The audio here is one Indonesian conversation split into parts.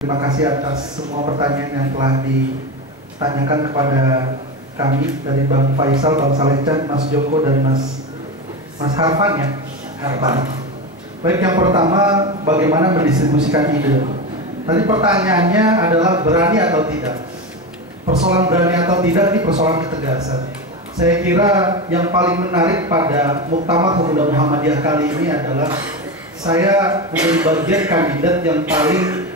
Terima kasih atas semua pertanyaan yang telah ditanyakan kepada kami dari Bang Faisal, Bang Salechan, Mas Joko, dan Mas Harfan ya. Harfan. Baik, yang pertama bagaimana mendistribusikan ide. Tadi pertanyaannya adalah berani atau tidak. Persoalan berani atau tidak ini persoalan ketegasan. Saya kira yang paling menarik pada Muktamar Pemuda Muhammadiyah kali ini adalah saya menjadi bagian kandidat yang paling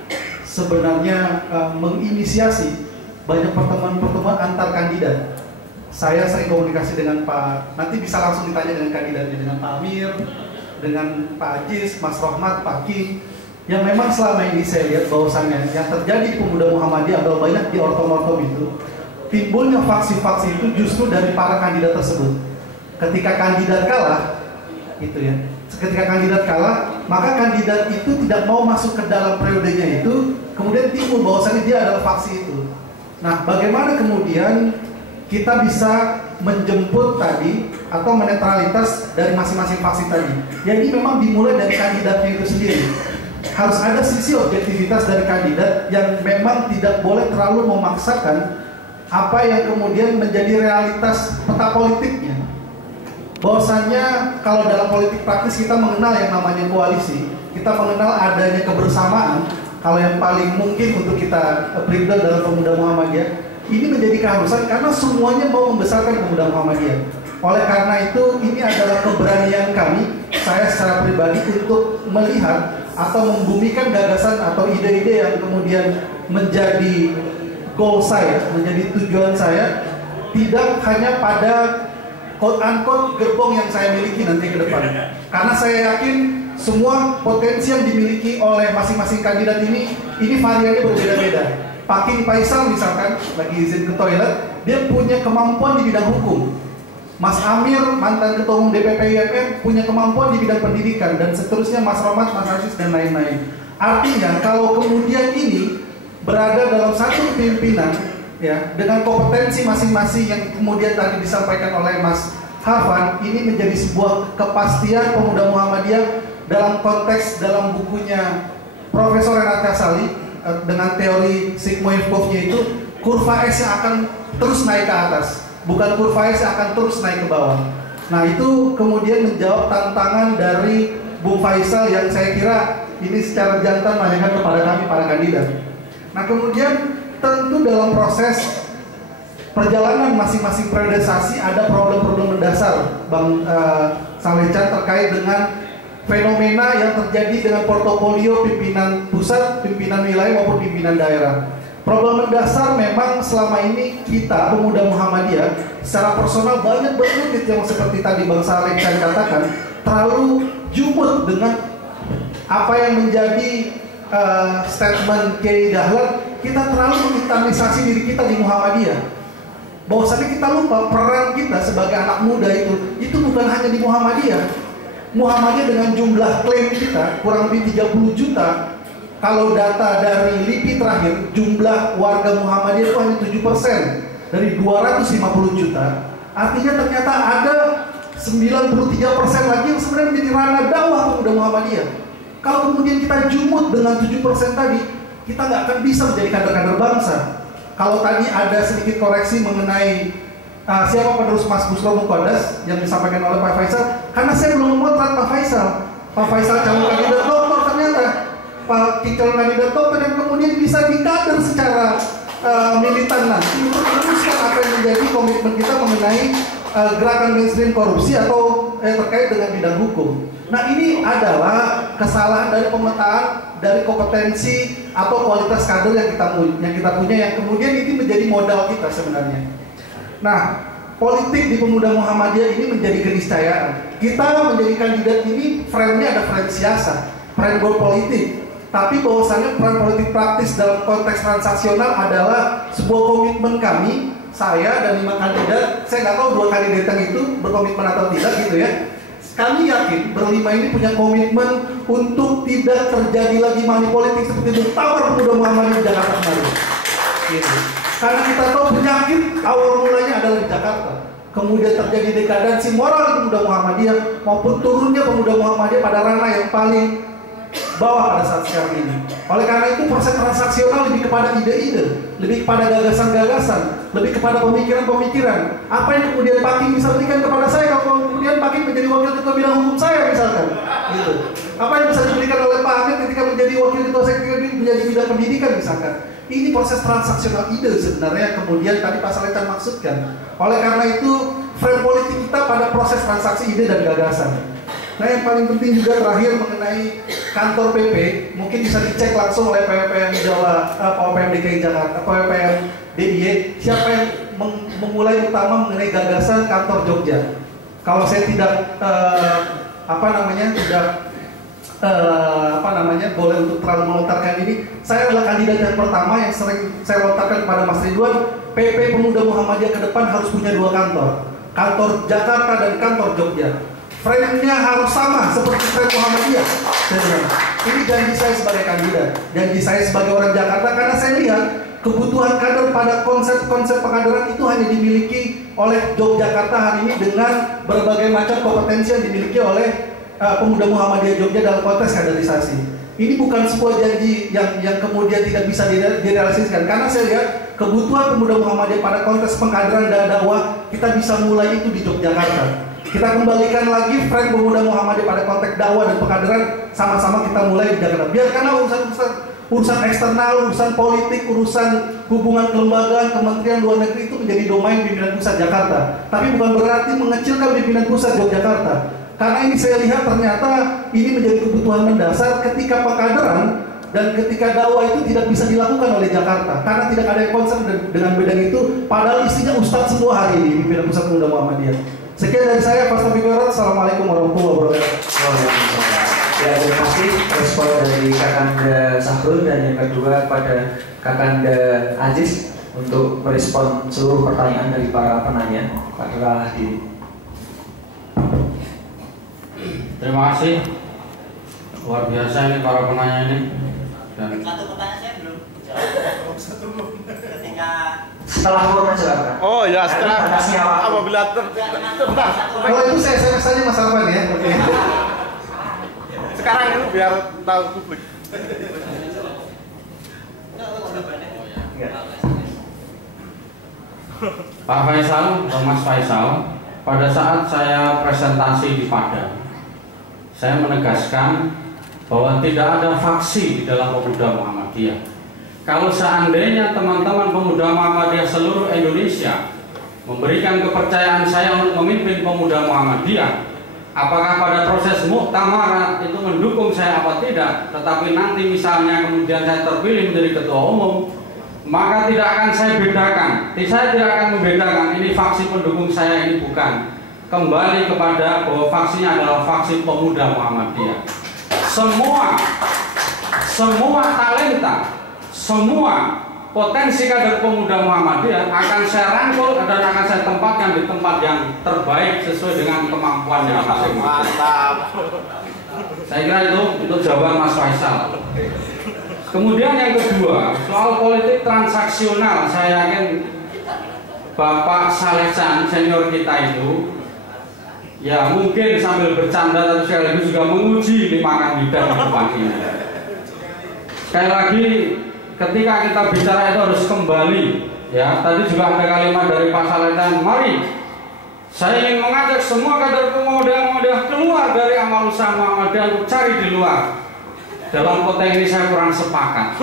sebenarnya menginisiasi banyak pertemuan-pertemuan antar kandidat. Saya sering komunikasi dengan Pak, nanti bisa langsung ditanya dengan kandidatnya, dengan Pak Amir, dengan Pak Ajis, Mas Rohmat, Pak Kim, yang memang selama ini saya lihat bahwasannya yang terjadi di Pemuda Muhammadiyah adalah banyak di ortom-ortom itu, timbulnya faksi-faksi itu justru dari para kandidat tersebut. Ketika kandidat kalah, gitu ya. Ketika kandidat kalah, maka kandidat itu tidak mau masuk ke dalam periodenya itu, kemudian timbul bahwasannya dia adalah faksi itu. Nah, bagaimana kemudian kita bisa menjemput tadi atau menetralitas dari masing-masing faksi tadi? Ya, ini memang dimulai dari kandidatnya itu sendiri. Harus ada sisi objektivitas dari kandidat yang memang tidak boleh terlalu memaksakan apa yang kemudian menjadi realitas peta politiknya. Bahwasannya kalau dalam politik praktis kita mengenal yang namanya koalisi, kita mengenal adanya kebersamaan. Kalau yang paling mungkin untuk kita breakdown dalam Pemuda Muhammadiyah, ini menjadi keharusan karena semuanya mau membesarkan Pemuda Muhammadiyah. Oleh karena itu, ini adalah keberanian kami, saya secara pribadi, untuk melihat atau membumikan gagasan atau ide-ide yang kemudian menjadi goal saya, menjadi tujuan saya, tidak hanya pada quote-unquote gerbong yang saya miliki nanti ke depan. Karena saya yakin semua potensi yang dimiliki oleh masing-masing kandidat ini variannya berbeda-beda. Pak King Faisal misalkan, lagi izin ke toilet, dia punya kemampuan di bidang hukum. Mas Amir, mantan Ketua Umum DPP IMM, punya kemampuan di bidang pendidikan, dan seterusnya Mas Rohmat, Mas Aziz, dan lain-lain. Artinya, kalau kemudian ini berada dalam satu pimpinan, ya, dengan kompetensi masing-masing yang kemudian tadi disampaikan oleh Mas Harfan, ini menjadi sebuah kepastian Pemuda Muhammadiyah dalam konteks dalam bukunya Profesor Renat Kasali dengan teori Sigmoidov-nya itu, kurva S yang akan terus naik ke atas, bukan kurva S yang akan terus naik ke bawah. Nah, itu kemudian menjawab tantangan dari Bung Faisal yang saya kira ini secara jantan menanyakan kepada kami para kandidat. Nah, kemudian tentu dalam proses perjalanan masing-masing priorisasi ada problem-problem mendasar, Bang Salechan, terkait dengan fenomena yang terjadi dengan portofolio pimpinan pusat, pimpinan wilayah maupun pimpinan daerah. Problem mendasar memang selama ini kita Pemuda Muhammadiyah secara personal banyak berkutit yang seperti tadi Bang Salechan katakan, terlalu jumut dengan apa yang menjadi statement Kiai Dahlan. Kita terlalu menginternalisasi diri kita di Muhammadiyah. Bahwasanya kita lupa peran kita sebagai anak muda itu bukan hanya di Muhammadiyah. Muhammadiyah dengan jumlah klaim kita kurang lebih 30 juta. Kalau data dari LIPI terakhir, jumlah warga Muhammadiyah itu hanya 7% dari 250 juta. Artinya ternyata ada 93% lagi yang sebenarnya menjadi ranah dakwah Pemuda Muhammadiyah. Kalau kemudian kita jumut dengan 7% tadi, kita nggak akan bisa menjadi kader-kader bangsa. Kalau tadi ada sedikit koreksi mengenai siapa penerus Mas Busro Mukodas yang disampaikan oleh Pak Faisal, karena saya belum memotret Pak Faisal. Pak Faisal calon kandidat doktor, ternyata Pak King calon kandidat doktor, dan kemudian bisa dikader secara militan nanti untuk meneruskan apa yang menjadi komitmen kita mengenai gerakan mainstream korupsi atau terkait dengan bidang hukum. Nah, ini adalah kesalahan dari pemetaan dari kompetensi atau kualitas kader yang kita punya yang kemudian ini menjadi modal kita sebenarnya. Nah, politik di Pemuda Muhammadiyah ini menjadi keniscayaan. Kita menjadi kandidat ini frame-nya ada frame siasa, frame goal politik. Tapi bahwasannya peran politik praktis dalam konteks transaksional adalah sebuah komitmen kami, saya dan 5 kandidat. Saya nggak tahu 2 kandidat yang itu berkomitmen atau tidak gitu ya. Kami yakin berlima ini punya komitmen untuk tidak terjadi lagi money politik seperti itu Muktamar Pemuda Muhammadiyah di Jakarta kemarin. Gitu. Karena kita tahu penyakit awal mulanya adalah di Jakarta. Kemudian terjadi dekadansi moral di Pemuda Muhammadiyah maupun turunnya Pemuda Muhammadiyah pada ranah yang paling bawah pada saat sekarang ini. Oleh karena itu proses transaksional lebih kepada ide-ide, lebih kepada gagasan-gagasan, lebih kepada pemikiran-pemikiran. Apa yang kemudian Pak Kim bisa berikan kepada saya kalau kemudian Pak Kim menjadi wakil ketua bidang hukum saya misalkan, gitu. Apa yang bisa diberikan oleh Pak Hamid ketika menjadi wakil ketua sekretariat menjadi bidang pendidikan misalkan. Ini proses transaksional ide sebenarnya kemudian tadi Pak Salecan maksudkan. Oleh karena itu frame politik kita pada proses transaksi ide dan gagasan. Nah yang paling penting juga terakhir mengenai kantor PP, mungkin bisa dicek langsung oleh PWPM Jawa, PWPM DKI Jakarta, PWPM DIY, siapa yang memulai utama mengenai gagasan kantor Jogja. Kalau saya tidak boleh untuk terlalu melontarkan ini, saya adalah kandidat yang pertama yang sering saya lontarkan kepada Mas Ridwan. PP Pemuda Muhammadiyah ke depan harus punya 2 kantor Jakarta dan kantor Jogja. Frame-nya harus sama seperti frame Muhammadiyah. Ini janji saya sebagai kandidat, janji saya sebagai orang Jakarta, karena saya lihat kebutuhan kader pada konsep-konsep pengkaderan itu hanya dimiliki oleh Yogyakarta hari ini dengan berbagai macam kompetensi yang dimiliki oleh Pemuda Muhammadiyah Jogja dalam konteks kaderisasi. Ini bukan sebuah janji yang kemudian tidak bisa direalisasikan, karena saya lihat kebutuhan Pemuda Muhammadiyah pada konteks pengkaderan dan dakwah kita bisa mulai itu di Yogyakarta. Kita kembalikan lagi frame Pemuda Muhammadiyah pada konteks dakwah dan pengkaderan, sama-sama kita mulai di Jakarta. Biarkanlah urusan eksternal, urusan politik, urusan hubungan kelembagaan, kementerian luar negeri itu menjadi domain pimpinan pusat Jakarta. Tapi bukan berarti mengecilkan pimpinan pusat Yogyakarta. Karena ini saya lihat ternyata ini menjadi kebutuhan mendasar ketika pengkaderan dan ketika dakwah itu tidak bisa dilakukan oleh Jakarta. Karena tidak ada yang concern dengan bidang itu, padahal isinya ustadz semua hari ini pimpinan pusat Pemuda Muhammadiyah. Sekian dari saya, Pak Taufik. Assalamualaikum warahmatullahi wabarakatuh. Waalaikumsalam. Ya, terima kasih respon dari Kakanda Sahrul, dan yang kedua pada Kakanda Aziz untuk merespon seluruh pertanyaan dari para penanya. Adalah diri. Terima kasih. Luar biasa ini para penanya ini. Dan satu pertanyaan saya belum jawab. Ketika setelah forum silakan. Oh ya, setelah apabila Kalau itu saya SMS saja Mas Arman ya. Oke. sekarang ini biar tahu publik. Pak Faisal, Mas Faisal, pada saat saya presentasi di Padang, saya menegaskan bahwa tidak ada faksi di dalam Pemuda Muhammadiyah. Kalau seandainya teman-teman Pemuda Muhammadiyah seluruh Indonesia memberikan kepercayaan saya untuk memimpin Pemuda Muhammadiyah, apakah pada proses muktamar itu mendukung saya apa tidak, tetapi nanti misalnya kemudian saya terpilih menjadi ketua umum, maka tidak akan saya bedakan. Saya tidak akan membedakan ini faksi pendukung saya, ini bukan. Kembali kepada bahwa faksinya adalah faksi Pemuda Muhammadiyah. Semua talenta, semua potensi kader Pemuda Muhammadiyah akan saya rangkul dan akan saya tempatkan di tempat yang terbaik sesuai dengan kemampuannya masing-masing. Mantap. Saya kira itu untuk jawaban Mas Faisal. Kemudian yang kedua, soal politik transaksional, saya yakin Bapak Salecan senior kita itu ya mungkin sambil bercanda tapi sekaligus juga menguji 5 kandidat di depan ini. Sekali lagi, ketika kita bicara itu harus kembali, ya tadi juga ada kalimat dari Pak Salecan, mari saya ingin mengajak semua kader Pemuda keluar dari amal usaha Muhammadiyah untuk cari di luar. Dalam konteks ini saya kurang sepakat,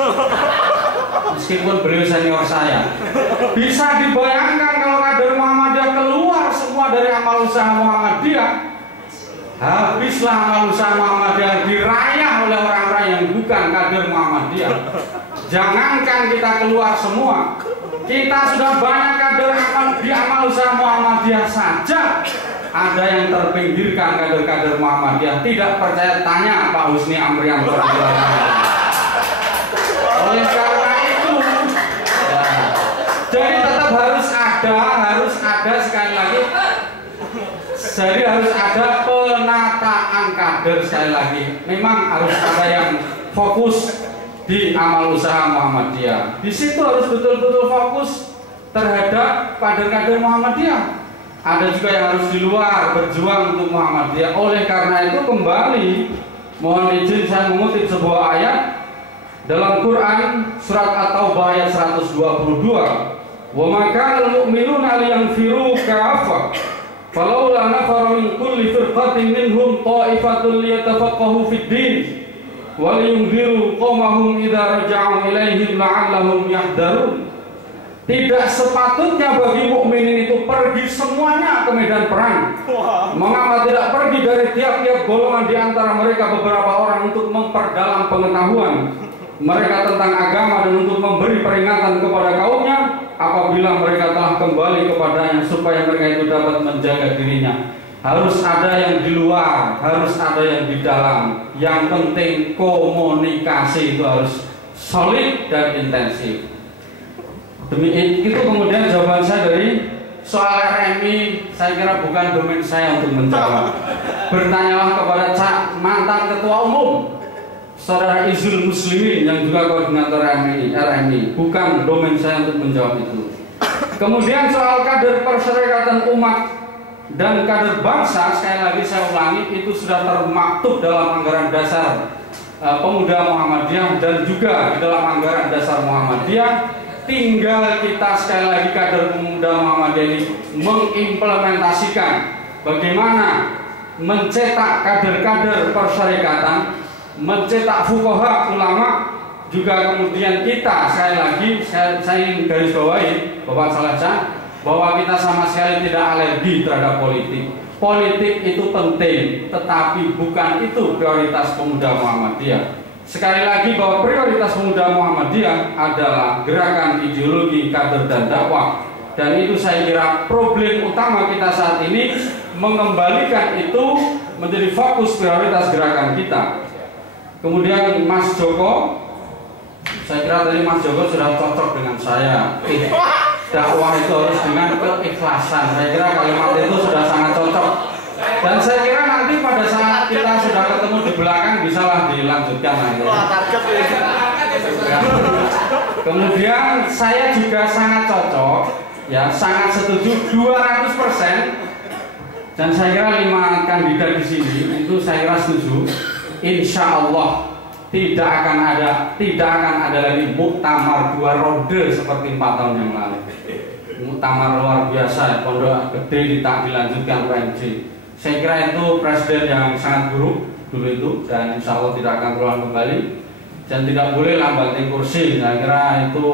meskipun beliau senior saya. Bisa dibayangkan kalau kader Muhammadiyah keluar semua dari amal usaha Muhammadiyah, habislah amal usaha Muhammadiyah dirayah oleh orang-orang yang bukan kader Muhammadiyah. Jangankan kita keluar semua, kita sudah banyak kader di amal usaha Muhammadiyah saja ada yang terpinggirkan kader-kader Muhammadiyah. Tidak percaya tanya Pak Husni Amrian. Oleh karena itu, ya, jadi tetap harus ada sekali lagi. Jadi harus ada penataan kader sekali lagi. Memang harus ada yang fokus di amal usaha Muhammadiyah. Di situ harus betul-betul fokus terhadap kader-kader Muhammadiyah. Ada juga yang harus di luar berjuang untuk Muhammadiyah. Oleh karena itu kembali Mohon izin saya mengutip sebuah ayat dalam Quran surat At-Taubah ayat 122. Wa ma kana al-mu'minuna liyanfiru kafah falaula nafara min kulli firqatin minhum ta'ifatun liyatafaqahu fid din wa liyunziru qaumahum idza raja'u ilaihim la'allahum yahdharun. Tidak sepatutnya bagi mukminin itu pergi semuanya ke medan perang. Mengapa tidak pergi dari tiap-tiap golongan di antara mereka beberapa orang untuk memperdalam pengetahuan mereka tentang agama dan untuk memberi peringatan kepada kaumnya apabila mereka telah kembali kepadanya supaya mereka itu dapat menjaga dirinya. Harus ada yang di luar, harus ada yang di dalam. Yang penting komunikasi itu harus solid dan intensif. Demi itu kemudian jawaban saya dari soal RMI, saya kira bukan domain saya untuk menjawab. Bertanyalah kepada mantan ketua umum Saudara Izul Muslimin yang juga koordinator RMI, bukan domain saya untuk menjawab itu. Kemudian soal kader perserikatan umat dan kader bangsa, sekali lagi saya ulangi, itu sudah termaktub dalam anggaran dasar Pemuda Muhammadiyah dan juga di dalam anggaran dasar Muhammadiyah. Tinggal kita sekali lagi kader Pemuda Muhammadiyah ini mengimplementasikan bagaimana mencetak kader-kader persyarikatan, mencetak fuqaha ulama, juga kemudian kita sekali lagi saya ingin garis bawahi Bapak Saleh bahwa kita sama sekali tidak alergi terhadap politik. Politik itu penting, tetapi bukan itu prioritas Pemuda Muhammadiyah. Sekali lagi bahwa prioritas Pemuda Muhammadiyah adalah gerakan ideologi, kader dan dakwah. Dan itu saya kira problem utama kita saat ini, mengembalikan itu menjadi fokus prioritas gerakan kita. Kemudian Mas Joko, saya kira tadi Mas Joko sudah cocok dengan saya. Dakwah itu harus dengan keikhlasan. Saya kira kalimat itu sudah sangat cocok. Dan saya kira nanti pada saat kita sudah ketemu di belakang bisalah dilanjutkan. Kemudian saya juga sangat cocok, ya sangat setuju 200%. Dan saya kira 5 kandidat di sini itu saya kira setuju. Insya Allah tidak akan ada lagi muktamar 2 ronde seperti 4 tahun yang lalu. Muktamar luar biasa, Pondok Gede tak dilanjutkan UNJ. Saya kira itu presiden yang sangat buruk dulu itu, dan insya Allah tidak akan terulang kembali. Dan tidak boleh lambatin kursi. Saya kira itu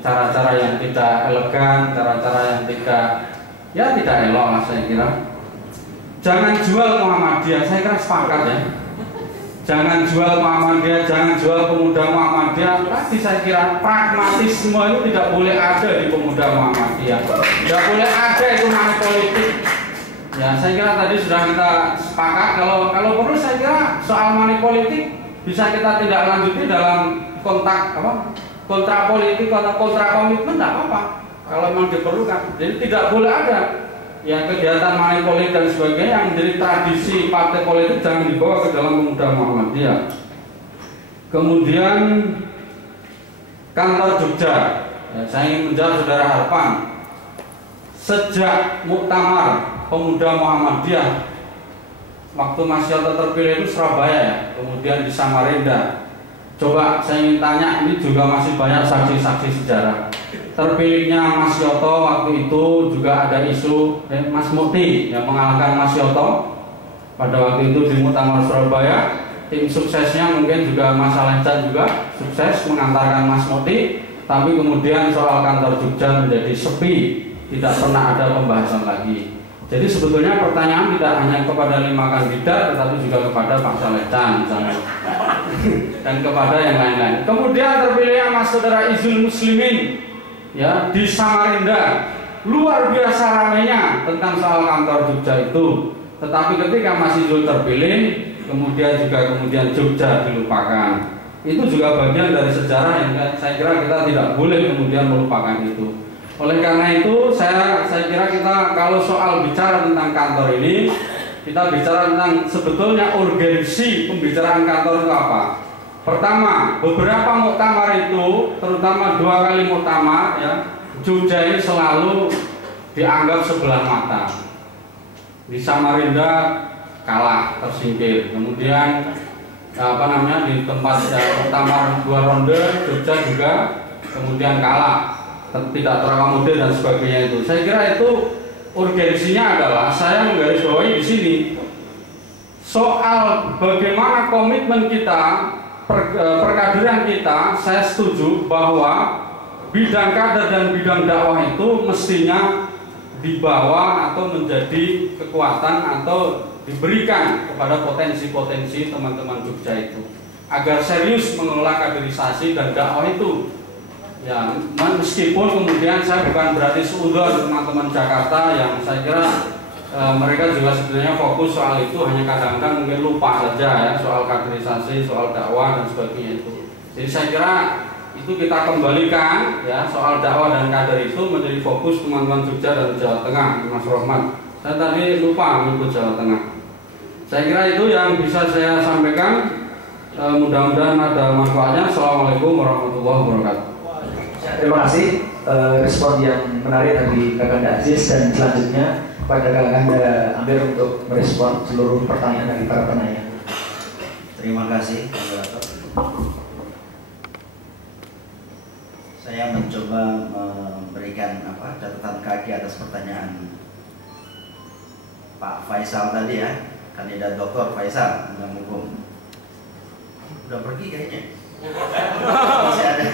cara-cara yang tidak elegan, cara-cara yang tidak elok lah saya kira. Jangan jual Muhammadiyah, saya kira sepakat ya. Jangan jual Muhammadiyah, jangan jual Pemuda Muhammadiyah. Tadi saya kira pragmatisme itu tidak boleh ada di Pemuda Muhammadiyah. Tidak boleh ada itu money politik. Ya, saya kira tadi sudah kita sepakat. Kalau perlu saya kira soal money politik bisa kita tidak lanjuti dalam kontra politik atau kontra komitmen, tidak apa-apa. Kalau memang diperlukan. Jadi tidak boleh ada ya kegiatan money politik dan sebagainya yang menjadi tradisi partai politik, jangan dibawa ke dalam Pemuda Muhammadiyah. Kemudian kantor Jogja, ya, saya ingin menjawab Saudara Harpan. Sejak muktamar Pemuda Muhammadiyah waktu Mas Yoto terpilih itu Surabaya ya, kemudian di Samarinda. Coba saya ingin tanya, ini juga masih banyak saksi-saksi sejarah. Terpilihnya Mas Yoto waktu itu juga ada isu Mas Mukti yang mengalahkan Mas Yoto pada waktu itu di muktamar Surabaya. Tim suksesnya mungkin juga Mas Salehcan juga sukses mengantarkan Mas Mukti, tapi kemudian soal kantor Jogja menjadi sepi, tidak pernah ada pembahasan lagi. Jadi sebetulnya pertanyaan tidak hanya kepada 5 kandidat, tetapi juga kepada Pak Salehcan misalnya dan kepada yang lain-lain. Kemudian terpilihnya Mas Saudara Izul Muslimin ya di Samarinda, luar biasa ramainya tentang soal kantor Jogja itu. Tetapi ketika Mas Izul terpilih, kemudian Jogja dilupakan. Itu juga bagian dari sejarah yang saya kira kita tidak boleh kemudian melupakan itu. Oleh karena itu saya kira kita kalau soal bicara tentang kantor ini, kita bicara tentang sebetulnya urgensi pembicaraan kantor itu apa. Pertama, beberapa muktamar itu, terutama 2 kali muktamar ya, Jogja ini selalu dianggap sebelah mata. Di Samarinda kalah, tersingkir. Kemudian di tempat Muktamar 2 ronde Jogja juga kemudian kalah, tidak terakomodir dan sebagainya itu. Saya kira itu urgensinya adalah saya menggarisbawahi di sini soal bagaimana komitmen kita, perkaderan kita. Saya setuju bahwa bidang kader dan bidang dakwah itu mestinya dibawa atau menjadi kekuatan atau diberikan kepada potensi-potensi teman-teman Jogja itu agar serius mengelola kaderisasi dan dakwah itu. Ya, meskipun kemudian saya bukan berarti seudon teman-teman Jakarta yang saya kira mereka juga sebenarnya fokus soal itu, hanya kadang-kadang mungkin lupa saja ya soal kaderisasi, soal dakwah dan sebagainya itu. Jadi saya kira itu kita kembalikan ya, soal dakwah dan kader itu menjadi fokus teman-teman Jogja dan Jawa Tengah. Mas Rohmat, saya tadi lupa menyebut Jawa Tengah. Saya kira itu yang bisa saya sampaikan. Mudah-mudahan ada manfaatnya. Assalamualaikum warahmatullahi wabarakatuh. Terima kasih respon yang menarik dari Kakanda Aziz, dan selanjutnya pada Kakanda Amir untuk merespon seluruh pertanyaan dari para penanya. Terima kasih, moderator. Saya mencoba memberikan catatan kaki atas pertanyaan Pak Faisal tadi ya, kandidat Dr. Faisal bidang hukum. Udah pergi kayaknya. Masih ada.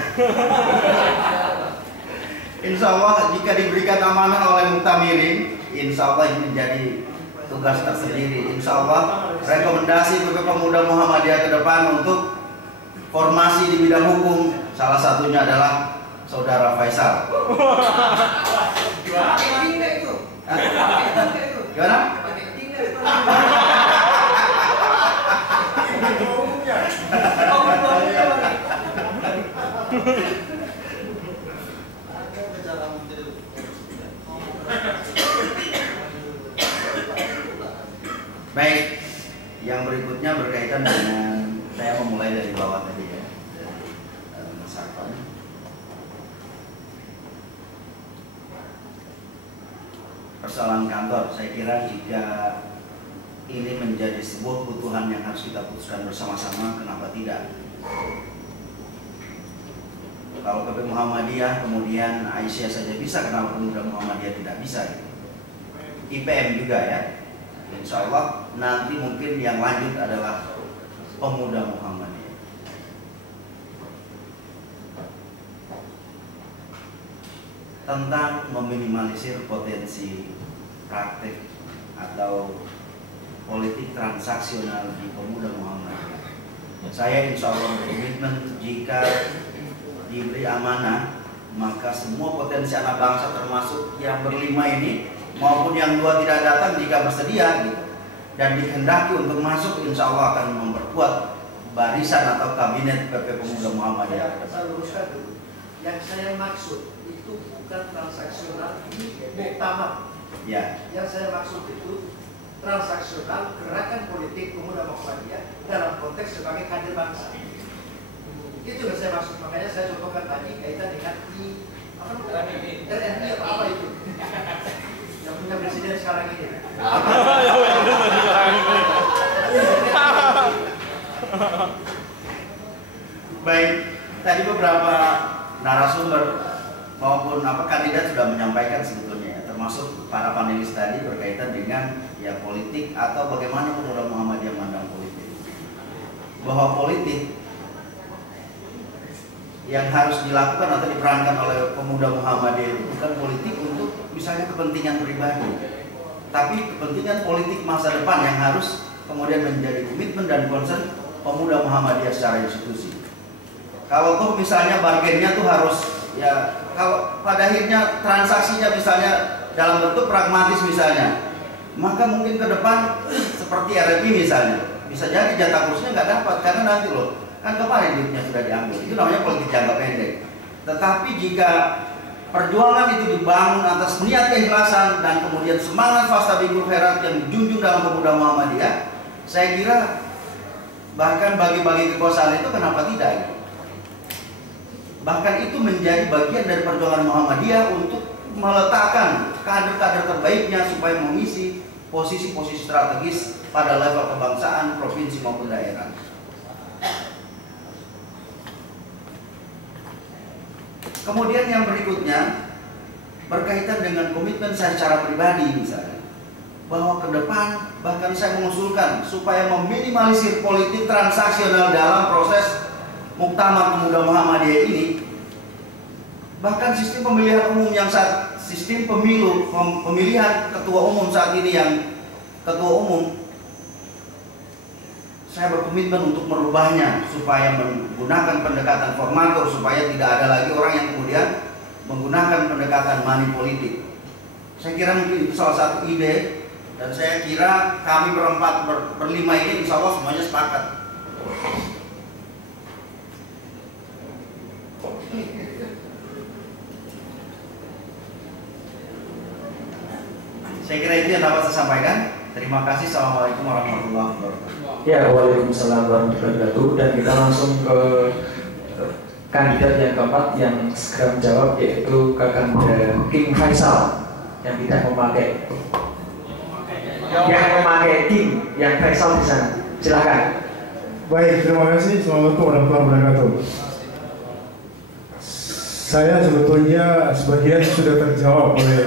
Insya Allah jika diberikan amanah oleh Muktamirin, insya Allah ini menjadi tugas tersendiri. Insya Allah rekomendasi PP Pemuda Muhammadiyah ke depan untuk formasi di bidang hukum, salah satunya adalah Saudara Faisal. Gimana? Baik, yang berikutnya berkaitan dengan, saya memulai dari bawah tadi ya, Mas Arfan. Persoalan kantor, saya kira jika ini menjadi sebuah kebutuhan yang harus kita putuskan bersama-sama, kenapa tidak? Kalau PP Muhammadiyah kemudian Aisyah saja bisa, kenapa Pemuda Muhammadiyah tidak bisa? IPM juga ya. Insya Allah nanti mungkin yang lanjut adalah Pemuda Muhammadiyah. Tentang meminimalisir potensi praktik atau politik transaksional di Pemuda Muhammadiyah, saya insya Allah berkomitmen jika diberi amanah, maka semua potensi anak bangsa termasuk yang berlima ini maupun yang dua tidak datang jika bersedia gitu, dan dikehendaki untuk masuk, insya Allah akan memperkuat barisan atau kabinet PP Pemuda Muhammadiyah. Saya luruskan dulu, yang saya maksud itu bukan transaksional di muktamar. Ya. Yang saya maksud itu transaksional gerakan politik Pemuda Muhammadiyah dalam konteks sebagai kader bangsa. Itu yang saya maksud, makanya saya contohkan tadi kaitan dengan RNI apa itu yang punya presiden sekarang ini. Baik, tadi beberapa narasumber maupun kandidat sudah menyampaikan sebetulnya, termasuk para panelis tadi berkaitan dengan ya politik atau bagaimana Pemuda Muhammadiyah memandang politik. Bahwa politik yang harus dilakukan atau diperankan oleh Pemuda Muhammadiyah itu bukan politik untuk misalnya kepentingan pribadi, tapi kepentingan politik masa depan yang harus kemudian menjadi komitmen dan concern Pemuda Muhammadiyah secara institusi. Kalau tuh misalnya bargainnya tuh harus ya, kalau pada akhirnya transaksinya misalnya dalam bentuk pragmatis misalnya, maka mungkin ke depan seperti RRI misalnya, bisa jadi jatah kursinya nggak dapat karena nanti loh, kan kemarin duitnya sudah diambil. Itu namanya politik jangka pendek. Tetapi jika perjuangan itu dibangun atas niat keikhlasan dan kemudian semangat Fastabikul Khairat yang dijunjung dalam Pemuda Muhammadiyah, saya kira bahkan bagi-bagi kekuasaan itu kenapa tidak? Bahkan itu menjadi bagian dari perjuangan Muhammadiyah untuk meletakkan kader-kader terbaiknya supaya mengisi posisi-posisi strategis pada level kebangsaan, provinsi maupun daerah. Kemudian yang berikutnya berkaitan dengan komitmen saya secara pribadi misalnya, bahwa ke depan bahkan saya mengusulkan supaya meminimalisir politik transaksional dalam proses Muktamar Pemuda Muhammadiyah ini. Bahkan sistem pemilihan umum yang sistem pemilihan ketua umum saat ini yang ketua umum, saya berkomitmen untuk merubahnya supaya menggunakan pendekatan formatur, supaya tidak ada lagi orang yang kemudian menggunakan pendekatan money politik. Saya kira mungkin itu salah satu ide, dan saya kira kami berlima ini insya Allah semuanya sepakat. Saya kira itu yang dapat saya sampaikan. Terima kasih. Assalamualaikum warahmatullahi wabarakatuh. Ya, waalaikumsalam warahmatullahi wabarakatuh. Dan kita langsung ke kandidat yang keempat yang segera menjawab, yaitu Kakanda King Faisal yang tidak memakai King, yang Faisal di sana. Silakan. Baik, terima kasih. Assalamualaikum warahmatullahi wabarakatuh. Saya sebetulnya sebagian sudah terjawab oleh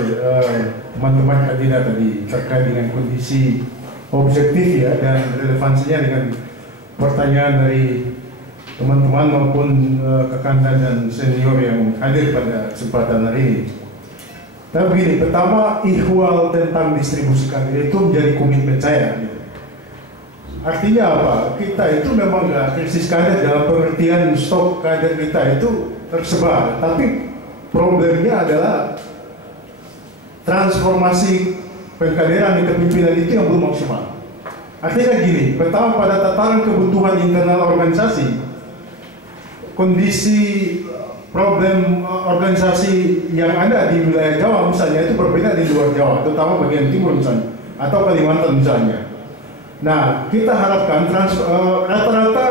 teman-teman kandidat tadi terkait dengan kondisi objektif ya dan relevansinya dengan pertanyaan dari teman-teman maupun kakanda dan senior yang hadir pada kesempatan hari ini. Tapi begini, pertama ihwal tentang distribusi kader itu menjadi komitmen saya. Gitu. Artinya apa? Kita itu memang nggak krisis kader dalam pengertian stok kader kita itu tersebar, tapi problemnya adalah transformasi pengkaderan di kepemimpinan itu yang belum maksimal. Artinya gini, pertama pada tataran kebutuhan internal organisasi, kondisi problem organisasi yang ada di wilayah Jawa misalnya itu berbeda di luar Jawa, terutama bagian timur misalnya, atau Kalimantan misalnya. Nah, kita harapkan rata-rata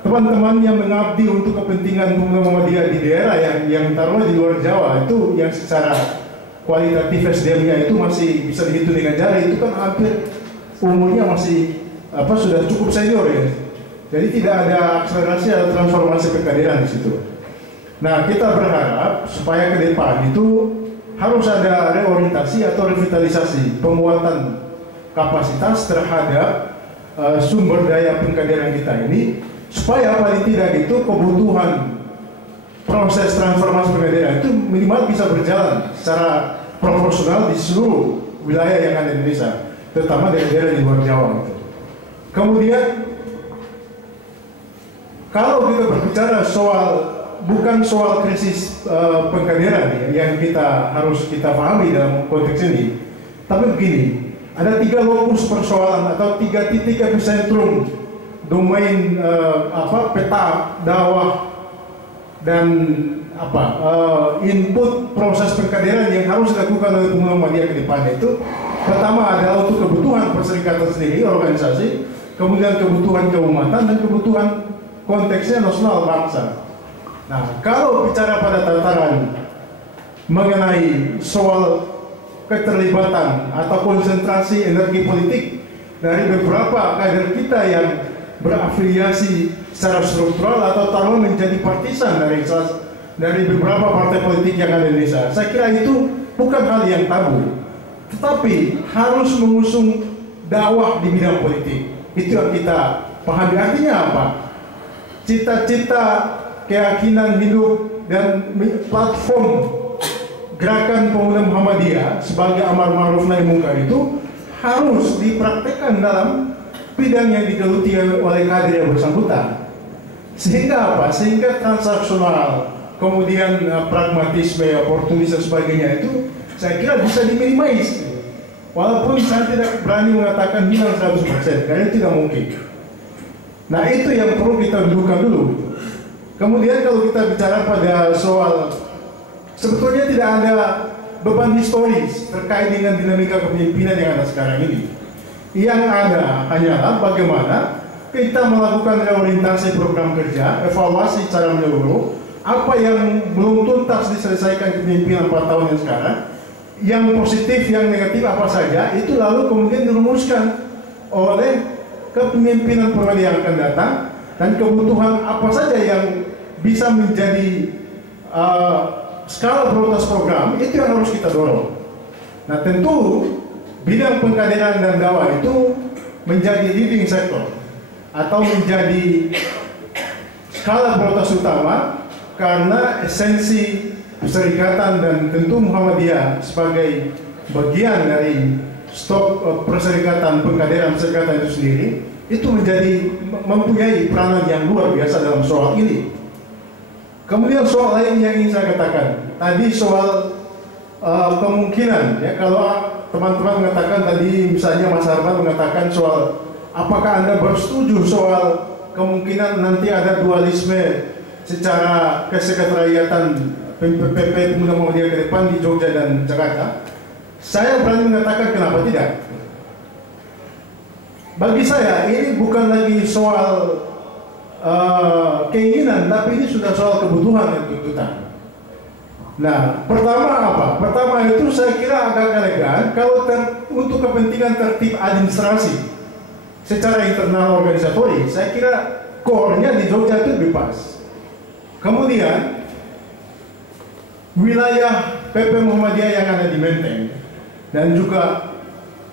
teman-teman yang mengabdi untuk kepentingan Pemuda Muhammadiyah di daerah yang taruhlah di luar Jawa itu yang secara kualitatif SDM-nya itu masih bisa dihitung dengan jari, itu kan hampir umurnya masih sudah cukup senior ya. Jadi tidak ada akselerasi atau transformasi pengkaderan di situ. Nah, kita berharap supaya ke depan itu harus ada reorientasi atau revitalisasi, penguatan kapasitas terhadap sumber daya pengkaderan kita ini, supaya paling tidak itu kebutuhan proses transformasi pengkaderan itu minimal bisa berjalan secara proporsional di seluruh wilayah yang ada di Indonesia, terutama daerah-daerah di luar Jawa. Gitu. Kemudian kalau kita berbicara bukan soal krisis pengkaderan yang harus kita pahami dalam konteks ini, tapi begini, ada 3 lokus persoalan atau 3 titik epicentrum domain peta dakwah dan input proses pengkaderan yang harus dilakukan oleh Pemuda Muhammadiyah ke depan itu, pertama adalah untuk kebutuhan perserikatan sendiri organisasi, kemudian kebutuhan keumatan dan kebutuhan konteksnya nasional bangsa. Nah, kalau bicara pada tataran mengenai soal keterlibatan atau konsentrasi energi politik dari beberapa kader kita yang berafiliasi secara struktural atau taruh menjadi partisan dari beberapa partai politik yang ada di Indonesia, saya kira itu bukan hal yang tabu, tetapi harus mengusung dakwah di bidang politik. Itu yang kita pahami. Artinya apa? Cita-cita, keyakinan hidup dan platform Gerakan Pemuda Muhammadiyah sebagai amar ma'ruf nahi munkar itu harus dipraktekkan dalam bidang yang digeluti oleh kader yang bersangkutan. Sehingga apa? Sehingga transaksional, kemudian pragmatisme, oportunis dan sebagainya itu saya kira bisa diminimais. Walaupun saya tidak berani mengatakan hilang 100%, karena itu tidak mungkin. Nah, itu yang perlu kita dudukan dulu. Kemudian kalau kita bicara pada soal, sebetulnya tidak ada beban historis terkait dengan dinamika kepemimpinan yang ada sekarang ini. Yang ada hanyalah bagaimana kita melakukan reorientasi program kerja, evaluasi secara menyeluruh, apa yang belum tuntas diselesaikan kepemimpinan 4 tahun yang sekarang, yang positif, yang negatif apa saja, itu lalu kemudian dirumuskan oleh kepemimpinan periode yang akan datang, dan kebutuhan apa saja yang bisa menjadi skala prioritas program itu yang harus kita dorong. Nah tentu bidang pengkaderan dan dakwah itu menjadi leading sector atau menjadi skala prioritas utama karena esensi perserikatan dan tentu Muhammadiyah sebagai bagian dari stok perserikatan pengkaderan perserikatan itu sendiri itu mempunyai peranan yang luar biasa dalam soal ini. Kemudian soal lain yang ingin saya katakan tadi soal kemungkinan ya, kalau teman-teman mengatakan tadi misalnya Mas Harman mengatakan soal apakah Anda bersetuju soal kemungkinan nanti ada dualisme secara kesekretariatan PP Pemuda Muhammadiyah ke depan di Jogja dan Jakarta. Saya berani mengatakan kenapa tidak. Bagi saya ini bukan lagi soal keinginan, tapi ini sudah soal kebutuhan dan tuntutan. Nah, pertama apa? Pertama itu saya kira agak elegan kalau untuk kepentingan tertib administrasi secara internal organisatoris, saya kira core-nya di Jogja itu lebih pas. Kemudian wilayah PP Muhammadiyah yang ada di Menteng dan juga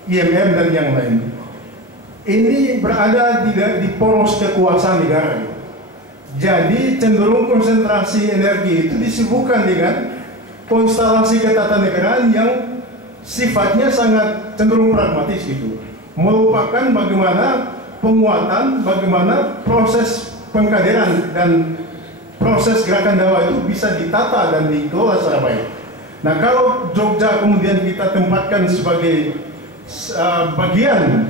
IMM dan yang lain ini berada di poros kekuasaan negara. Jadi cenderung konsentrasi energi itu disibukkan dengan konstelasi ketatanegaraan yang sifatnya sangat cenderung pragmatis gitu, melupakan bagaimana penguatan, bagaimana proses pengkaderan dan proses gerakan dakwah itu bisa ditata dan dikelola secara baik. Nah, kalau Jogja kemudian kita tempatkan sebagai bagian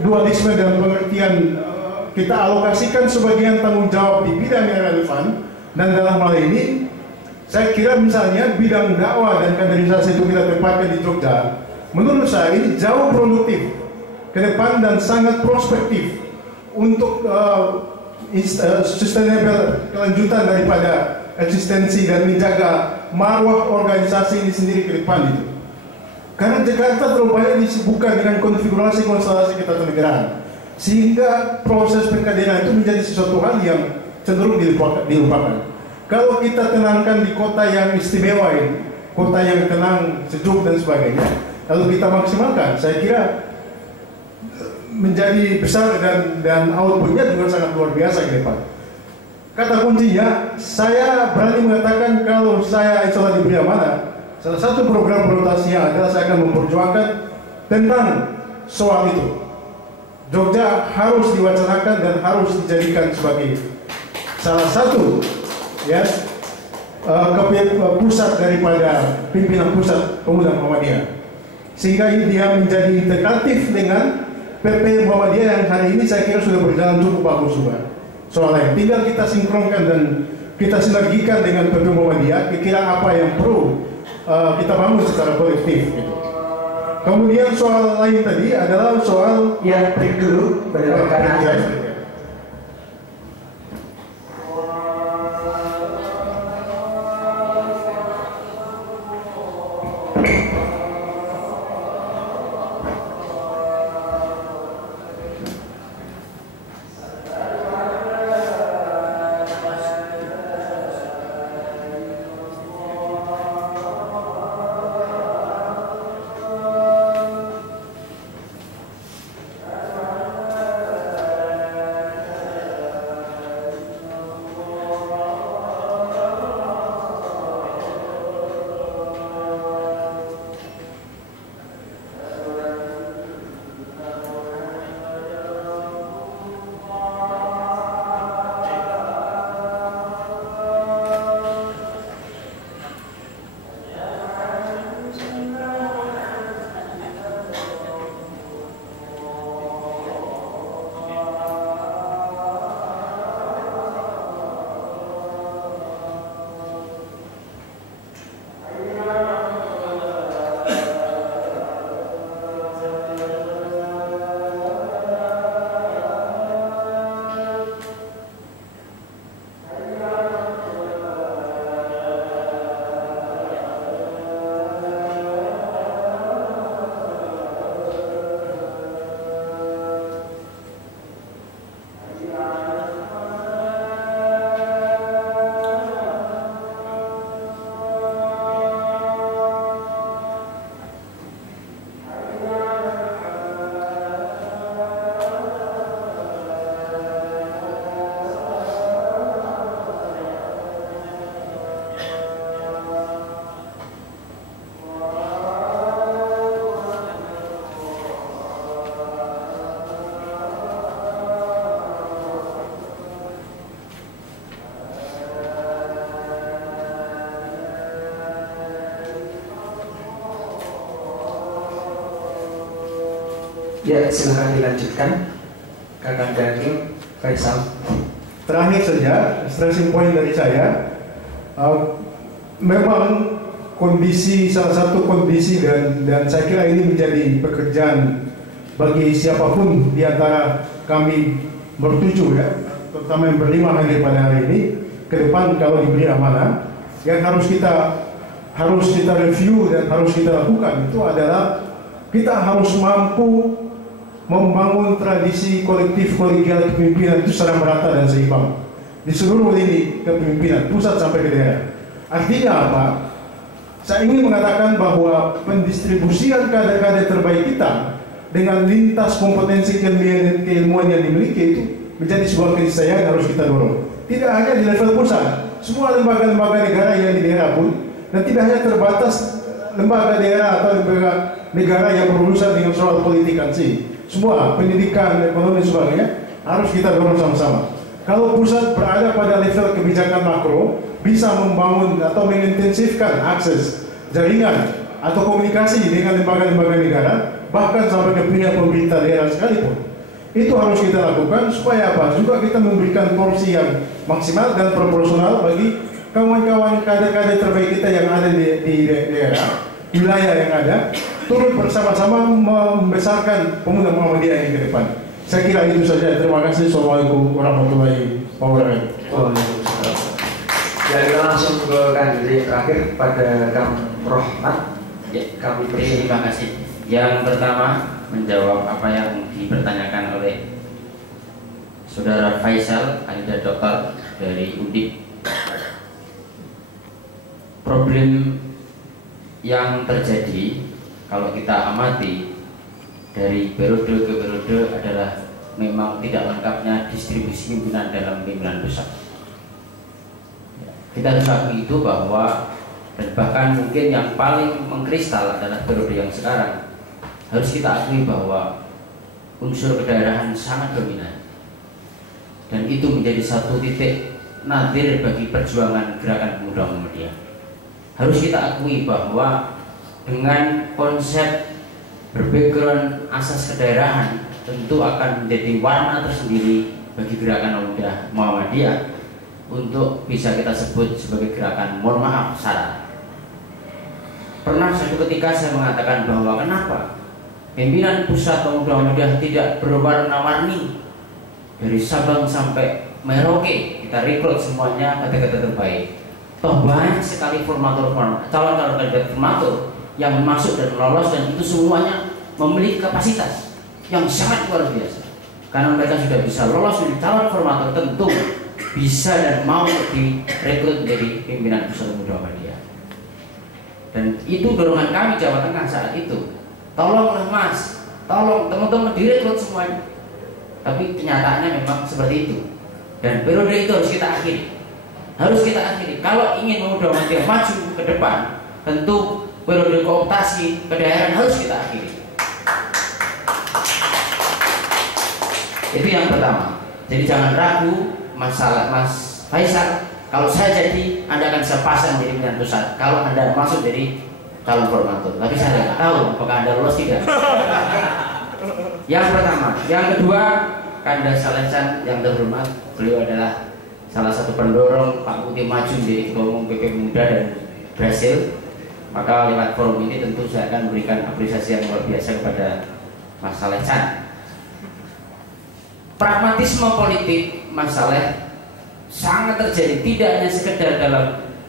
dualisme dan pengertian, kita alokasikan sebagian tanggung jawab di bidang yang relevan, dan dalam hal ini saya kira misalnya bidang dakwah dan kaderisasi itu kita tempatkan di Jogja, menurut saya ini jauh produktif ke depan dan sangat prospektif untuk sustainable kelanjutan daripada eksistensi dan menjaga marwah organisasi ini sendiri ke depan itu. Karena Jakarta terlalu banyak disibukkan dengan konfigurasi konstelasi ketatanegaraan, sehingga proses pengkaderan itu menjadi sesuatu hal yang cenderung dilupakan. Kalau kita tenangkan di kota yang istimewa ini, kota yang tenang, sejuk dan sebagainya, lalu kita maksimalkan, saya kira menjadi besar dan outputnya juga sangat luar biasa ke depan. Kata kuncinya, saya berani mengatakan kalau saya insya Allah diberi amanah, salah satu program prioritasnya adalah saya akan memperjuangkan tentang soal itu. Jogja harus diwacanakan dan harus dijadikan sebagai salah satu ya pusat daripada pimpinan pusat Pemuda Muhammadiyah, sehingga dia menjadi integratif dengan PP Muhammadiyah yang hari ini saya kira sudah berjalan cukup bagus juga. Soalnya tinggal kita sinkronkan dan kita sinergikan dengan PP Muhammadiyah, kira-kira apa yang perlu kita bangun secara kolektif gitu. Kemudian soal lain tadi adalah soal yang break dulu berdasarkan Ya, silakan dilanjutkan. Kakak Daniel Faisal. Terakhir saja, stressing point dari saya, memang kondisi, salah satu kondisi dan saya kira ini menjadi pekerjaan bagi siapapun di antara kami bertujuh ya, terutama yang berlima hadir pada hari ini, ke depan kalau diberi amanah, yang harus kita review dan harus kita lakukan itu adalah kita harus mampu membangun tradisi kolektif kolegial kepemimpinan itu secara merata dan seimbang di seluruh lini kepemimpinan pusat sampai ke daerah. Artinya apa? Saya ingin mengatakan bahwa pendistribusian kader-kader terbaik kita dengan lintas kompetensi keilmuan yang dimiliki itu menjadi sebuah keniscayaan yang harus kita dorong. Tidak hanya di level pusat, semua lembaga-lembaga negara yang di daerah pun, dan tidak hanya terbatas lembaga daerah atau lembaga negara yang berurusan dengan soal politik ansih. Semua pendidikan, ekonomi, sebagainya harus kita dorong sama-sama. Kalau pusat berada pada level kebijakan makro, bisa membangun atau mengintensifkan akses jaringan atau komunikasi dengan lembaga-lembaga negara, bahkan sampai ke pihak pemerintah daerah sekalipun. Itu harus kita lakukan supaya apa? Juga kita memberikan porsi yang maksimal dan proporsional bagi kawan-kawan kader-kader terbaik kita yang ada di daerah, wilayah yang ada, turut bersama-sama membesarkan pemuda Muhammadiyah yang ke depan. Saya kira itu saja. Terima kasih. Assalamualaikum warahmatullahi wabarakatuh. Ya, kita langsung ke kandidat terakhir pada Kang Rohmat. Ya, kami terima kasih. Yang pertama menjawab apa yang dipertanyakan oleh Saudara Faisal, kandidat doktor dari Undip. Problem yang terjadi kalau kita amati dari periode ke periode adalah memang tidak lengkapnya distribusi pimpinan dalam pimpinan pusat. Kita harus akui itu bahwa, dan bahkan mungkin yang paling mengkristal adalah periode yang sekarang, harus kita akui bahwa unsur kedaerahan sangat dominan, dan itu menjadi satu titik nadir bagi perjuangan gerakan pemuda Muhammadiyah. Harus kita akui bahwa dengan konsep berbackground asas kedaerahan tentu akan menjadi warna tersendiri bagi gerakan pemuda Muhammadiyah untuk bisa kita sebut sebagai gerakan mohon maaf syarat. Pernah suatu ketika saya mengatakan bahwa kenapa pimpinan pusat pemuda Muhammadiyah tidak berwarna-warni dari Sabang sampai Merauke, kita rekrut semuanya kata-kata terbaik. Toh banyak sekali calon-calon kandidat formatur yang masuk dan lolos, dan itu semuanya memiliki kapasitas yang sangat luar biasa. Karena mereka sudah bisa lolos menjadi calon formatur, tentu bisa dan mau direkrut menjadi pimpinan pusat pemuda Muhammadiyah. Dan itu dorongan kami Jawa Tengah saat itu. Tolonglah Mas, tolong teman-teman direkrut semuanya. Tapi kenyataannya memang seperti itu. Dan periode itu harus kita akhiri. Harus kita akhiri. Kalau ingin pemuda Muhammadiyah maju ke depan, tentu periode kooptasi kedaerahan harus kita akhiri. Itu yang pertama. Jadi jangan ragu masalah Mas Faisal. Kalau saya jadi, Anda akan saya pasang jadi pimpinan pusat. Kalau Anda masuk jadi calon formatur. Tapi saya tidak tahu apakah Anda lolos tidak. Yang pertama. Yang kedua, Kanda Salecan yang terhormat, beliau adalah salah satu pendorong Pak Putih maju menjadi ketua umum PP Muda dan berhasil. Maka lewat forum ini tentu saya akan memberikan apresiasi yang luar biasa kepada Mas Salecan. Pragmatisme politik Mas Saleh sangat terjadi, tidak hanya sekedar dalam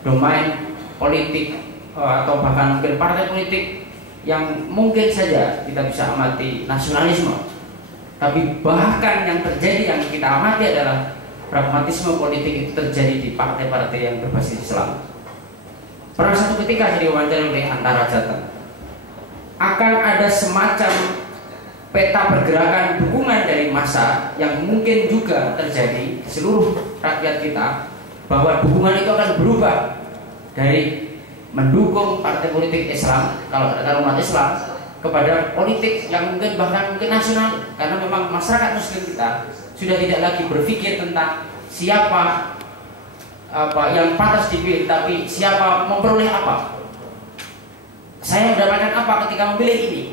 domain politik atau bahkan mungkin partai politik yang mungkin saja kita bisa amati nasionalisme, tapi bahkan yang terjadi yang kita amati adalah pragmatisme politik itu terjadi di partai-partai yang berbasis Islam. Pernah satu ketika saya diwawancara oleh Antara Jateng, akan ada semacam peta pergerakan dukungan dari massa yang mungkin juga terjadi di seluruh rakyat kita, bahwa dukungan itu akan berubah dari mendukung partai politik Islam kalau ada umat Islam kepada politik yang mungkin bahkan mungkin nasional, karena memang masyarakat Muslim kita sudah tidak lagi berpikir tentang siapa yang pantas dipilih, tapi siapa memperoleh apa. Saya mendapatkan apa ketika memilih ini.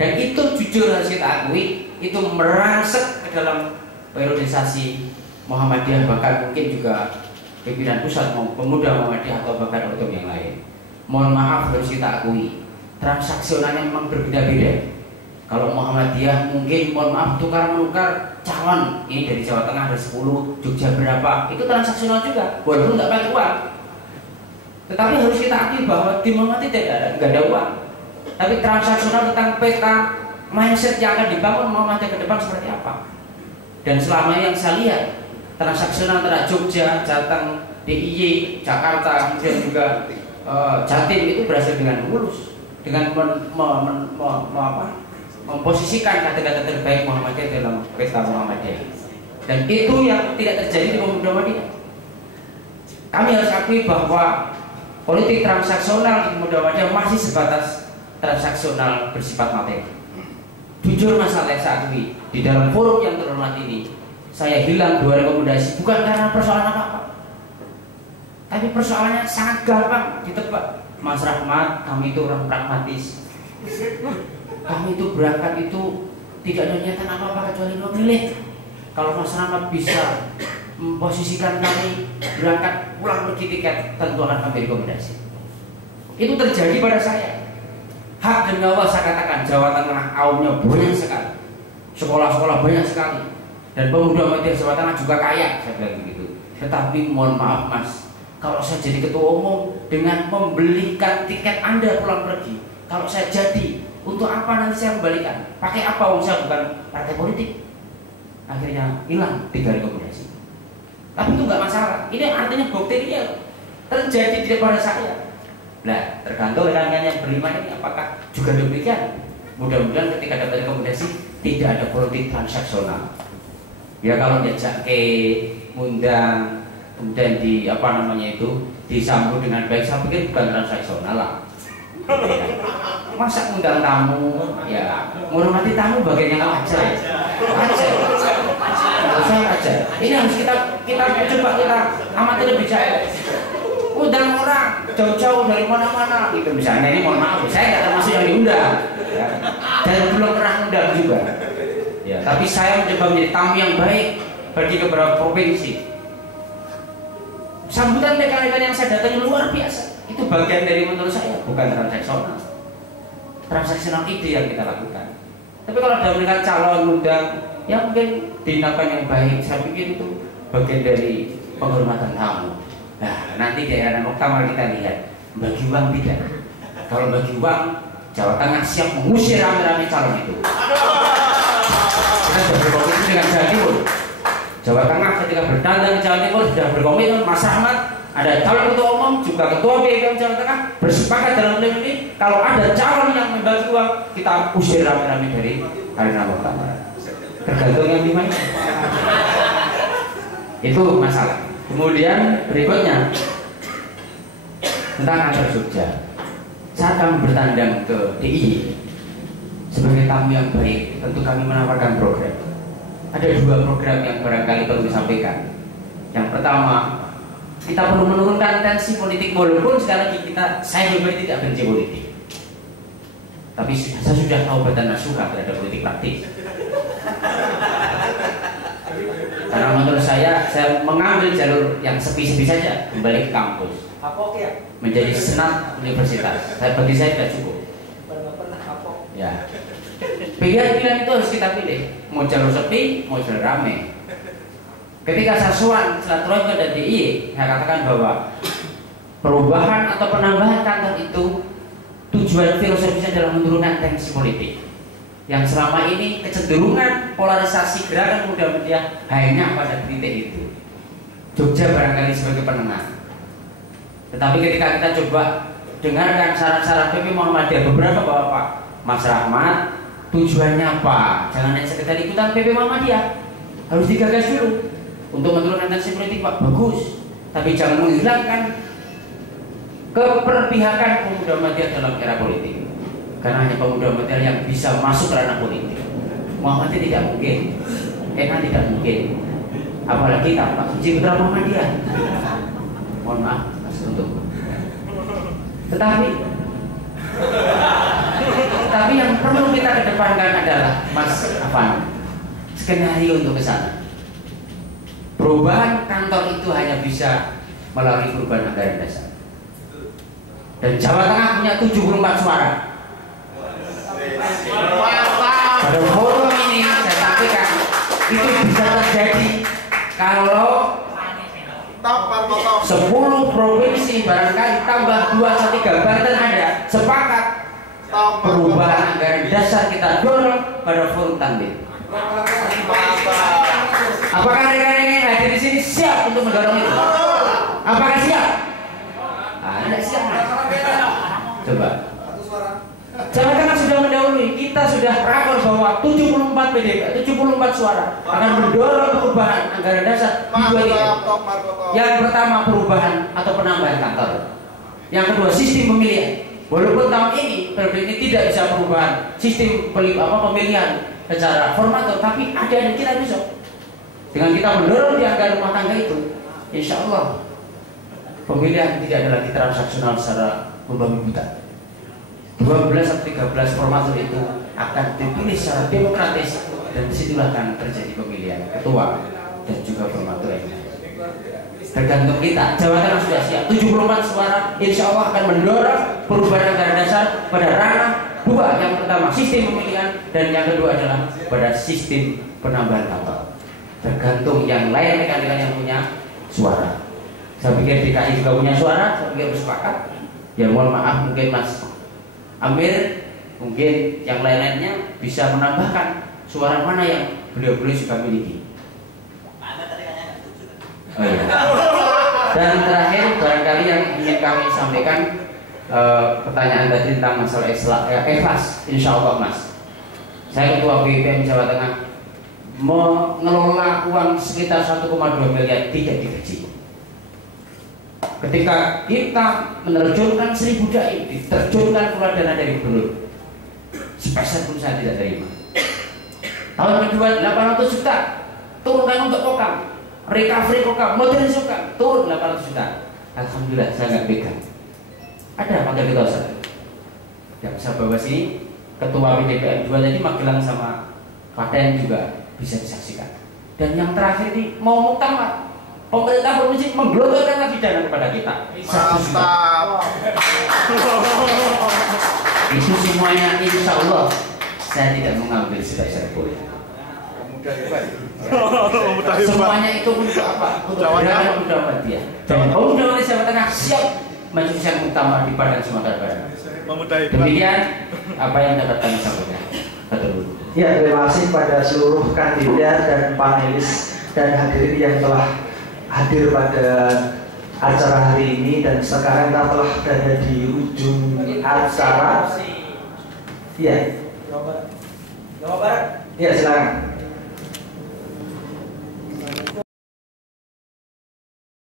Dan itu jujur harus kita akui, itu merangsek ke dalam periodisasi Muhammadiyah, bahkan mungkin juga pimpinan pusat maupun pemuda Muhammadiyah atau bahkan organ yang lain. Mohon maaf, harus kita akui transaksionalnya memang berbeda-beda. Kalau Muhammadiyah mungkin mohon maaf tukar menukar calon, ini dari Jawa Tengah ada 10, Jogja berapa, itu transaksional juga, walaupun nggak pakai uang. Tetapi harus kita akui bahwa di Muhammadiyah nggak ada uang. Tapi transaksional tentang peta mindset yang akan dibangun Muhammadiyah ke depan seperti apa. Dan selama yang saya lihat transaksional antara Jogja, Jateng, DIY, Jakarta, kemudian juga Jatim itu berhasil dengan mulus, dengan memposisikan kata-kata terbaik Muhammadiyah dalam pesta Muhammadiyah. Dan itu yang tidak terjadi di pemuda Muhammadiyah. Kami harus akui bahwa politik transaksional di pemuda Muhammadiyah masih sebatas transaksional bersifat materi. Jujur masalah saya akui, di dalam forum yang terhormat ini saya hilang 2 rekomendasi bukan karena persoalan apa-apa, tapi persoalannya sangat gampang ditebak. Mas Rahmat, kami itu orang pragmatis. Kami itu berangkat itu tidak ada niatan apa-apa kecuali memilih. Kalau Mas Rahmat bisa memposisikan kami berangkat pulang pergi tiket, tentu akan kami rekomendasi. Itu terjadi pada saya. Hak dan nyawa saya katakan, Jawa Tengah kaumnya banyak sekali, sekolah-sekolah banyak sekali, dan pemuda Muhammadiyah Jawa Tengah juga kaya, saya bilang begitu. Tetapi mohon maaf Mas, kalau saya jadi ketua umum dengan membelikan tiket Anda pulang pergi, kalau saya jadi, untuk apa nanti saya kembalikan? Pakai apa? Wong saya bukan partai politik. Akhirnya hilang 3 rekomendasi. Tapi itu nggak masalah. Ini artinya bukti real terjadi di pada saya. Nah, tergantung rekan-rekan yang berima ini apakah juga demikian. Mudah-mudahan ketika dapat rekomendasi tidak ada politik transaksional. Ya kalau diajak ke undang, kemudian di apa namanya itu disambut dengan baik, saya pikir bukan transaksional lah. Masa undang tamu, ya menghormati tamu bagian yang wajar. Saya aja. Ini harus kita coba kita amati lebih jauh. Undang orang jauh-jauh dari mana-mana gitu misalnya, ini mohon maaf saya nggak termasuk yang diundang ya. Dan belum pernah undang juga ya, tapi saya mencoba menjadi tamu yang baik bagi beberapa provinsi. Sambutan rekan-rekan yang saya datangi luar biasa, itu bagian dari menurut saya bukan transaksional. Transaksional ide yang kita lakukan. Tapi kalau ada mereka calon undang ya mungkin tindakan yang baik, saya pikir itu bagian dari penghormatan tamu. Nah, nanti di daerah Muktamar kita lihat bagi uang tidak. Kalau bagi uang, Jawa Tengah siap mengusir rame-rame calon itu. Kita sudah berkomitmen dengan Jawa Timur. Jawa Tengah ketika bertandang ke Jawa Timur sudah berkomitmen, Mas Rahmat ada calon ketua umum juga ketua BPM Jawa Tengah bersepakat dalam ini kalau ada calon yang membagi uang kita usir rame-rame dari arena Muktamar. Tergantung yang dimana. Itu masalah. Kemudian berikutnya tentang antar Jogja. Saat kami bertandang ke DIY sebagai tamu yang baik, tentu kami menawarkan program. Ada 2 program yang barangkali perlu disampaikan. Yang pertama, kita perlu menurunkan tensi politik, walaupun sekali lagi saya pribadi tidak benci politik. Tapi saya sudah tahu badan suka terhadap politik praktis. Karena menurut saya mengambil jalur yang sepi-sepi saja, kembali ke kampus, menjadi senat universitas. Bagi saya tidak cukup. Ya, pilihan itu harus kita pilih. Mau jalur sepi, mau jalur rame. Ketika saya sowan silaturahmi dan DIY, saya katakan bahwa perubahan atau penambahan kantor itu tujuan filosofisnya adalah menurunkan tensi politik. Yang selama ini kecenderungan polarisasi gerakan muda Muhammadiyah hanya pada titik itu. Jogja barangkali sebagai penengah. Tetapi ketika kita coba dengarkan saran-saran PP Muhammadiyah beberapa bapak, Mas Rahmat, tujuannya apa? Jangan hanya sekedar ikutan PP Muhammadiyah, harus digagas dulu untuk menurunkan tensi politik Pak, bagus. Tapi jangan menghilangkan keperpihakan pemuda Muhammadiyah dalam era politik. Karena hanya pemuda Muhammadiyah yang bisa masuk ke ranah politik. Muhammadiyah tidak mungkin, tidak mungkin. Apalagi Pak Suci Putra Muhammadiyah. Mohon maaf, Mas untuk. Tetapi Tetapi yang perlu kita kedepankan adalah Mas Afan, skenario untuk ke sana. Perubahan kantor itu hanya bisa melalui perubahan anggaran dasar. Dan Jawa Tengah punya 74 suara. Pada forum ini saya sampaikan itu bisa terjadi kalau 10 provinsi barangkali tambah 2 atau 3 Banten ada sepakat perubahan anggaran dasar kita dorong pada forum Tanbir. Apakah rekan-rekan yang hadir di sini siap untuk mendorong itu? Apakah siap? Tidak siap. Coba. Jawa Tengah sudah mendahului. Kita sudah rakor bahwa 74 PDP, 74 suara akan mendorong perubahan anggaran dasar di 23. Yang pertama perubahan atau penambahan kantor. Yang kedua sistem pemilihan. Walaupun tahun ini periode ini tidak bisa perubahan sistem pemilihan secara formatur, tapi ada yang kita bisa. Dengan kita mendorong di anggaran rumah tangga itu, insya Allah pemilihan tidak ada lagi transaksional secara membabi buta. 12 atau 13 formatur itu akan dipilih secara demokratis dan disitulah akan terjadi pemilihan ketua dan juga formatur yang lain. Tergantung kita. Jawa Tengah sudah siap. 74 suara insya Allah akan mendorong perubahan anggaran dasar pada ranah 2. Yang pertama sistem pemilihan dan yang kedua adalah pada sistem penambahan kantor. Tergantung yang lain rekan-rekan yang punya suara. Saya pikir DKI juga punya suara, saya pikir bersepakat. Ya mohon maaf mungkin Mas Amir, mungkin yang lain-lainnya bisa menambahkan suara mana yang beliau-beliau juga miliki. Oh, iya. Dan terakhir barangkali yang ingin kami sampaikan pertanyaan tadi tentang masalah ikhlas, insya Allah Mas. Saya Ketua BPM Jawa Tengah mengelola uang sekitar 1,2 miliar tidak digaji. Ketika kita menerjunkan 1000 dai, diterjunkan pula dana dari gubernur, sepeser pun saya tidak terima. Tahun kedua 800 juta turunkan untuk kokam, recovery kokam, modernisasi kokam, turun 800 juta. Alhamdulillah saya nggak pegang. Ada Wakil Ketua saya yang bisa bawa sini, Ketua PDPM 2 tadi Magelang sama Klaten juga bisa disaksikan. Dan yang terakhir ini mau muktamar, pemerintah provinsi menggelontorkan pidana kepada kita. Mantap. Itu semuanya insya Allah saya tidak mengambil sebesar pun. Semuanya itu untuk apa? Untuk gerakan Pemuda Muhammadiyah. Dan Pemuda Muhammadiyah Jawa Tengah siap mensukseskan muktamar di Padang Sumatera Barat. Demikian apa yang dapat kami sampaikan. Ya, terima kasih pada seluruh kandidat dan panelis dan hadirin yang telah hadir pada acara hari ini. Dan sekarang kita telah berada di ujung acara. Iya. Jawa Barat. Iya, silakan.